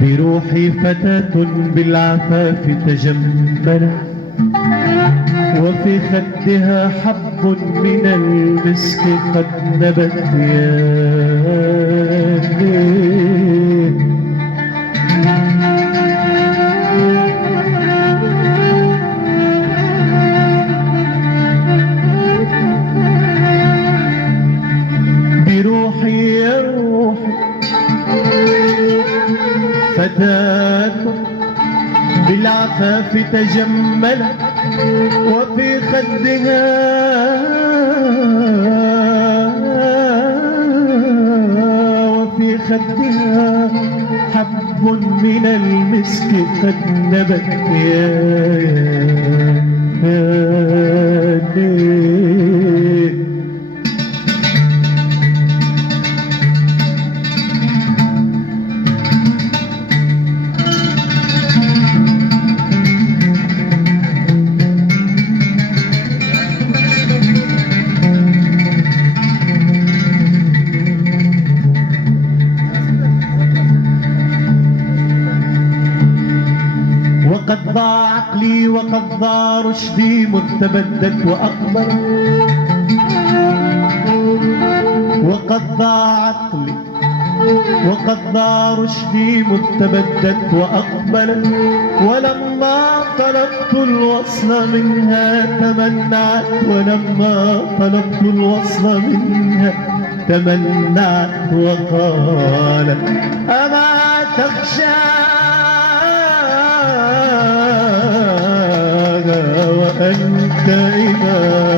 بروحي فتاة بالعفاف تجملت، وفي خدها حب من المسك قد نبت يا ليل. بروحي يا روحي فتاة بالعفاف تجملت، وفي خدها حب من المسك قد نبت يا ليل. وقد ضاع عقلي وقد ضاع رشدي مذ تبدت وأقبلت، وقد ضاع عقلي وقد ضاع رشدي مذ تبدت وأقبلت، ولما طلبت الوصل منها تمنعت، ولما طلبت الوصل منها تمنعت وقالت أما تخشى وأنت إله.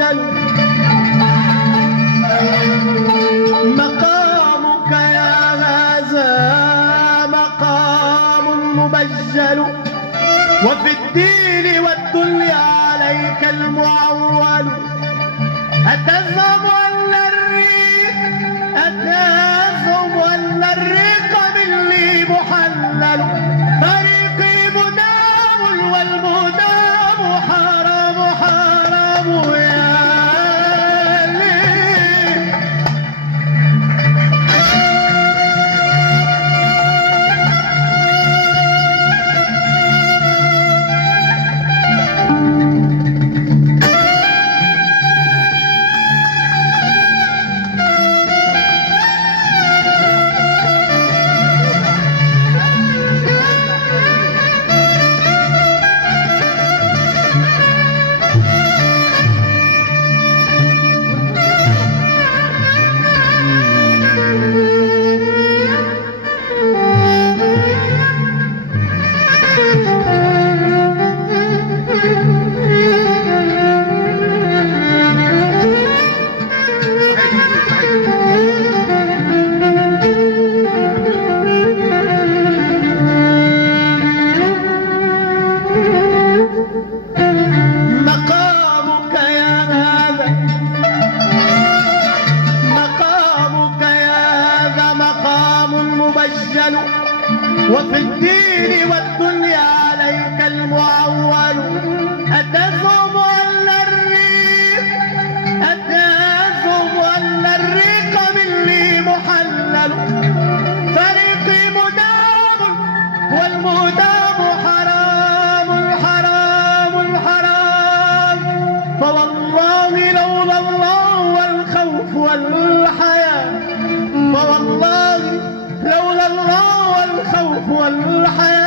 مبجل مقامك يا هذا مقام مبجل وفي الدين والدنيا عليك المعول أتزعم أن الريق أتزعم أن الريق مني محلل طريقي مدام والمدام حرام حرام يا ليل مقامك يا هذا مقامك يا هذا مقام مبجل وفي الدين والدنيا عليك المعول أتزعم أن الريق أتزعم أن الريق مني محلل فريقي مدام والمدام حرام حرام حرام فوالله لولا الله والخوف والحياة فوالله لولا الله والخوف والحياة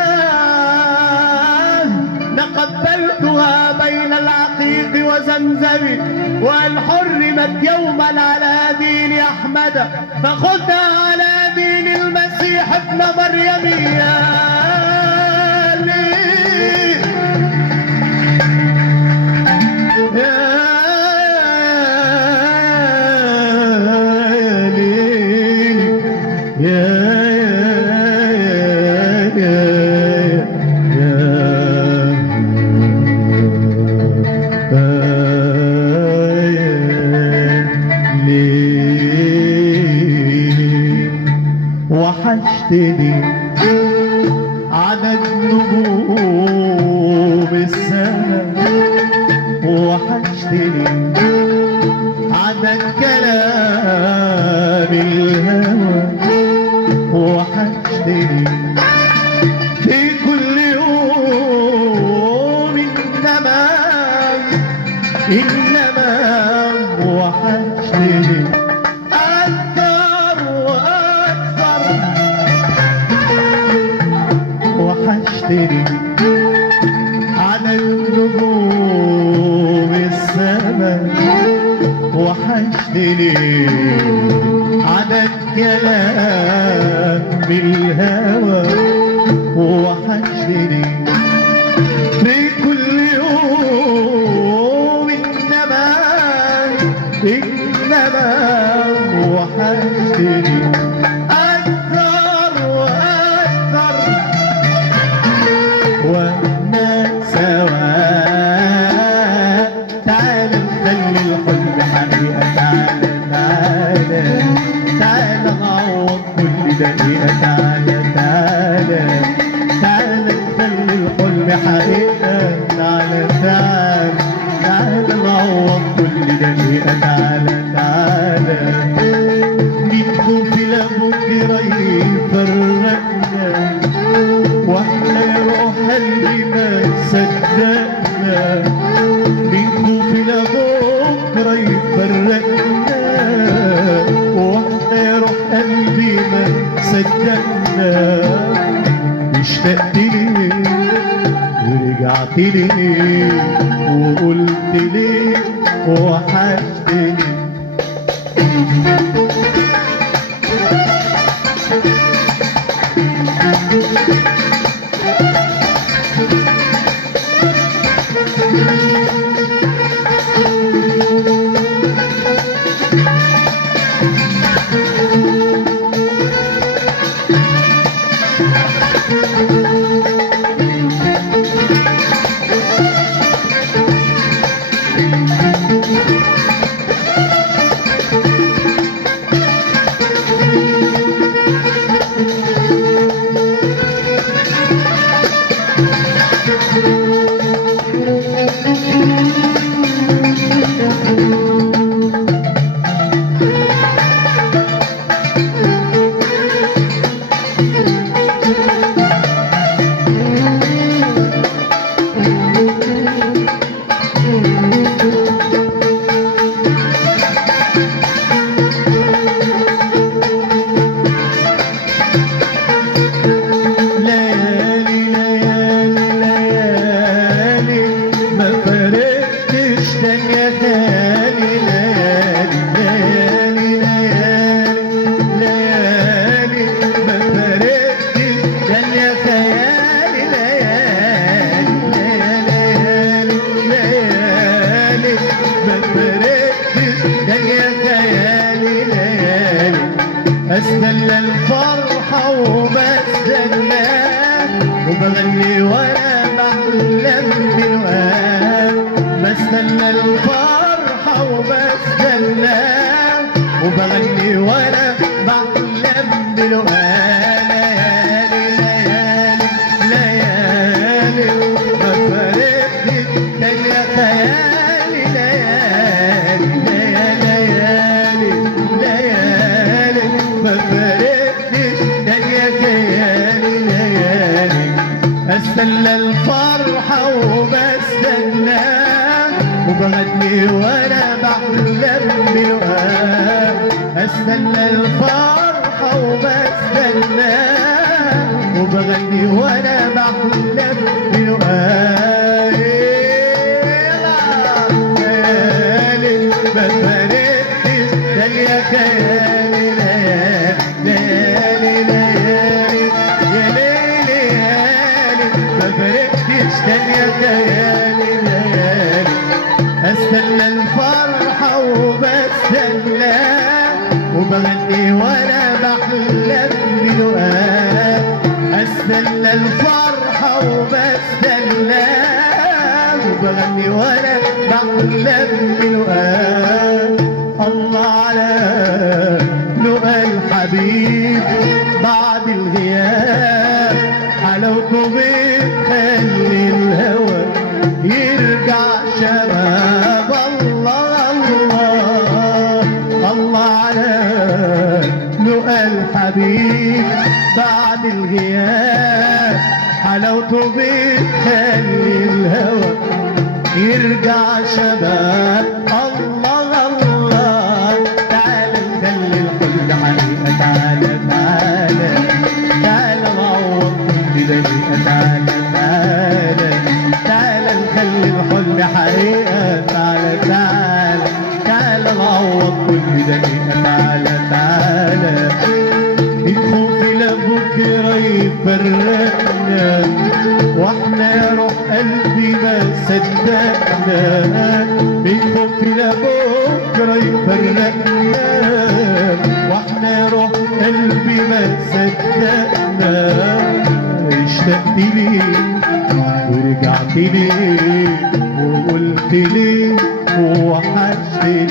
لقبلتها بين العقيق وزمزم وإن حرمت يوما على دين أحمد فخذها على دين المسيح ابن مريم يا ليل يا ليل يا وحشتني عدد نجوم السماء وحشتني عدد كلام الهوى وحشتني في كل يوم إنما وحشتني أكثر وأكثر وحشتني على النجوم السماء وحشتني على الكلام بالهوى وحشتني في كل يوم إنما وحشتني أكثر وأكثر واحنا سوا تعال نخلي الحلم حقيقة تعال نعوض كل دقيقة تعال نخلي الحلم حقيقة تعال نعوض كل دقيقة تعال نتخوف لبكرة يفرقنا واحنا روح قلبي ما صدقنا بنخوف لبكرة يفرقنا واحنا روح قلبي ما صدقنا اشتقت لي ورجعت لي وقلت لي وحشتني يا خيالي ليالي ليالي ليالي ما فارقتش كان يا خيالي ليالي ليالي ليالي ما فارقتش كان يا خيالي ليالي استنى الفرحة وبستناك وبغني وانا بحلم بالوقت بستنى الفرحة وبستناك وبغني وانا بحلم بالوقت ليالي ليالي ما فارقتش كان يا خيالي ليالي ليالي ليالي ما فارقتش كان يا خيالي ليالي استنى الفرحة وبستناك وبغني وانا بحلم بالوقت استنى الفرحة وبستناك وبغني وانا بحلم بالوقت ليالي ما فارقتش كان يا خيالي ليالي ليالي يا ليالي ما فارقتش كان يا خيالي ليالي استنى الفرحة وبستناك وبغني وانا بحلم بلقاك استنى الفرحة وبستناك وبغني وانا بحلم بلقاك الله على لقى الحبيب بعد الغياب حلاوته بتخلي الهوى يرجع شباب الله الله الله على لقى الحبيب بعد الغياب حلاوته بتخلي الهوى يرجع شباب الله الله تعالى نخلي الحلم حقيقة تعالى تعالى تعالى نعوض كل دقيقة تعالى تعالى تعالى نخلي الحلم حقيقة تعالى تعالى تعالى نعوض كل دقيقة تعالى تعالى الخوف لبكرة يفرقنا واحنا يا روح قلبي ما صدقنا الخوف لبكرة يفرقنا واحنا يا روح قلبي ما صدقنا اشتقت ليك ورجعت ليك وقلت ليك ووحشتني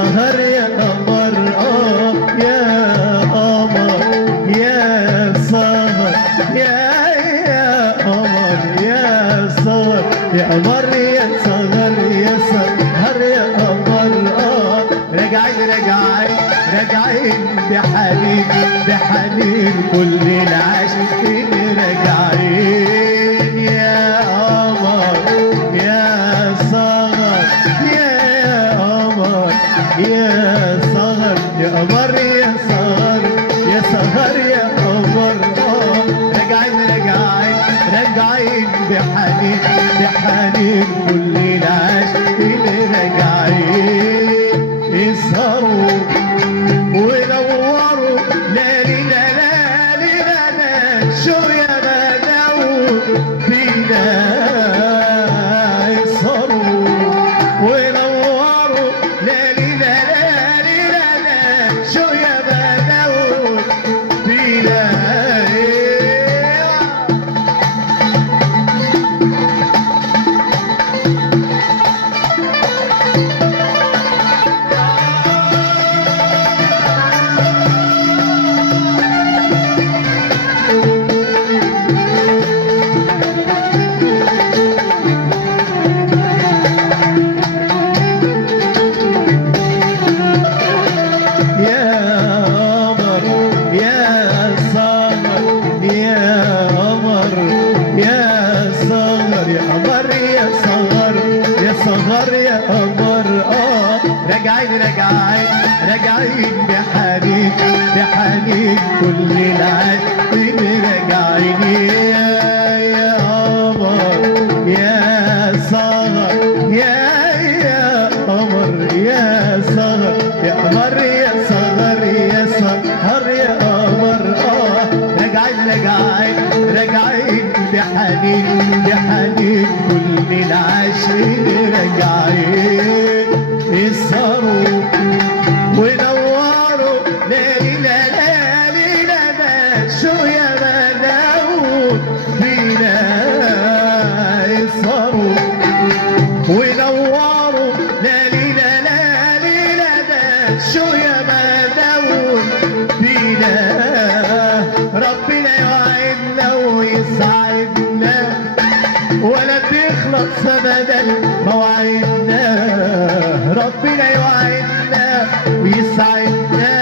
سهر يا قمر يا قمر يا سهر يا قمر يا سهر يا قمر يا سهر يا سهر يا قمر راجعين راجعين راجعين بحنين بحنين كل العاشقين راجعين يا قمر يا سهر يا قمر يا سهر يا قمر يا سهر يا سهر يا قمر راجعين راجعين راجعين راجعين بحنين بحنين كل العاشق اللي راجعين يسهروا ونوروا ليالي ليالي لنا شو يا بدو فينا يسهروا ونوروا ليالي ليالي لنا شو يا بدو فينا صغر يا قمر راجعين بحنين بحنين كل العاشقين راجعين يا قمر يا صغر يا قمر يا صغر يا قمر يا صغر يا صغر يا قمر راجعين بحنين بحنين كل العاشقين راجعين يسهروا ونوروا ليالي ليالي لنا شو يا مناوت فينا يسهروا ونوروا ليالي ليالي لنا شو يا مناوت فينا ربنا يوعدنا ويسعدنا ولا تخلص ابدا مواعيدنا ربنا يوعدنا ويسعدنا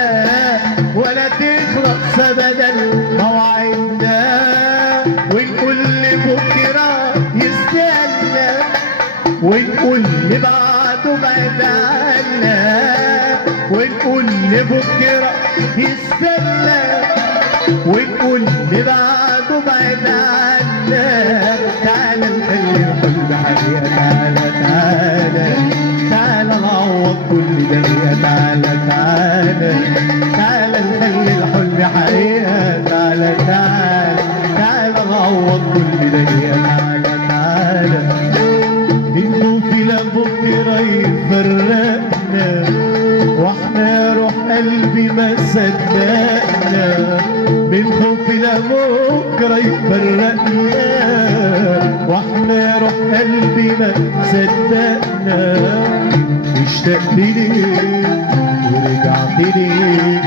ولا تخلص ابدا مواعيدنا ونقول لبكره يستنى ونقول لبعده بعد عنا ونقول لبكره يستنى ونقول لبعده بعد عنا تعالى نخلي الحلم حقيقة تعالى تعالى تعالى نعوض كل ده تعالى تعالى تعالى نخلي الحلم حقيقة تعالى تعالى تعالى نعوض كل ده تعالى تعالى الخوف لبكرة يفرقنا واحنا روح قلبي ما صدقنا من خوف لبكرة يفرقنا واحنا روح قلبي ما صدقنا اشتقت ليك ورجعت ليك